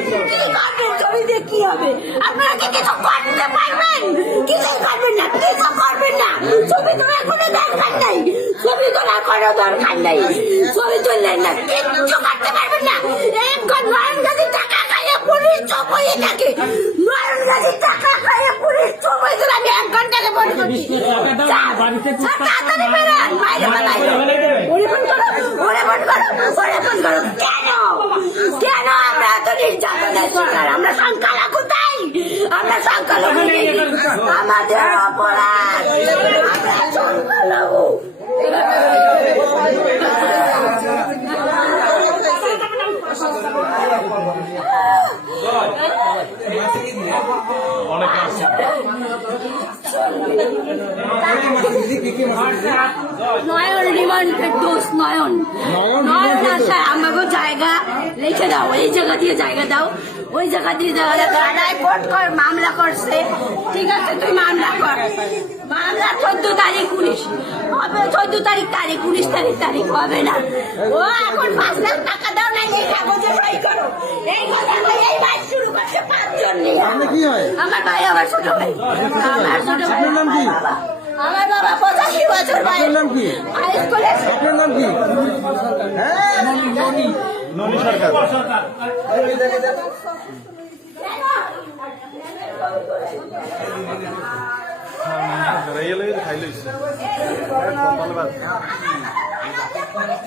কি করবেন? ছবি কি হবে? আপনারা কি কিছু করতে পারবেন? কিছু করবেন না কিছু করবেন না। ছবি তোলার কোনো দরকার নাই। ছবি তোলার কোনো দরকার নাই। ছবি তুললেন না কিচ্ছু করতে পারবেন না। এখন নয়ন গাছি টাকা খাইয়ে পুলিশ চোখ থাকে নয়ন গাছি টাকা খাইয়ে পুলিশ চোখ আমি এক ঘন্টাকে বন্ধ করছি স্যার, স্যার, তাড়াতাড়ি বেরান বাইরে বেরান ওরে ফোন করো ওরে ফোন করো ওরে ফোন করো। কেন? কেন আমরা তো নির্যাতনের শিকার আমরা সংখ্যালঘু কোথায়? আমরা সংখ্যালঘু আমাদের অপরাধ। আমরা সংখ্যালঘু নয়ন রিমান্ডের দোষ নয়ন। নয়ন আমাকে জায়গা লিখে দাও এই জায়গা দিয়ে জায়গা দাও। ওই জায়গা দিয়ে জায়গা থানায় কোর্ট কর মামলা করছে। ঠিক আছে তুই মামলা কর। মামলা চোদ্দ তারিখ উনিশ হবে চোদ্দ তারিখ তারিখ উনিশ তারিখ তারিখ হবে না। ও এখন পাঁচ লাখ টাকা দাও না এই কাগজে সই করো। এই কথা বলে এই মাস শুরু করছে পাঁচজন নিয়ে। কি হয়? আমার ভাই আমার ছোট ভাই। আমার ছোট ভাই আপনার নাম কি? আমার বাবা। আমার বাবা পঁচাশি বছর ভাই আপনার নাম কি? হাই স্কুলে আপনার নাম কি? হ্যাঁ? ননী সরকার। এটা তো অনেক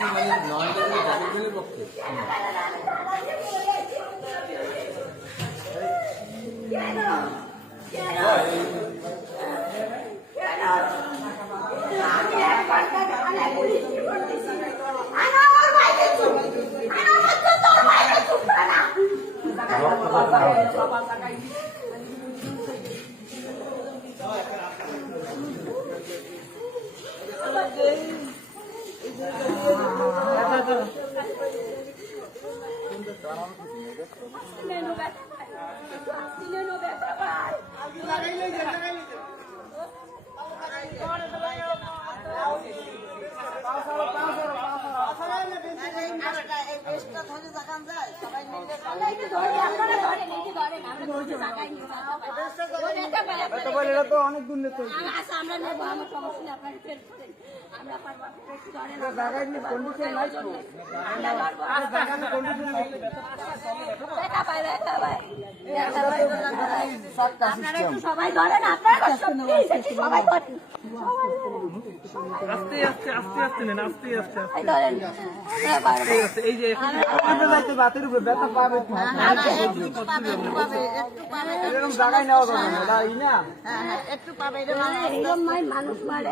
আমরা নেব আমার সমস্যা নেই আপনারা একটু আপনারা একটু সবাই ধরেন আপনারা একটু সবাই আস্তে আস্তে আস্তে আস্তে নেন আস্তে আস্তে এই যে বাতের উপরে ব্যথা পাবে এরকম জায়গায় নেওয়া যাবে না। ই না এরকম নয় মানুষ মারে।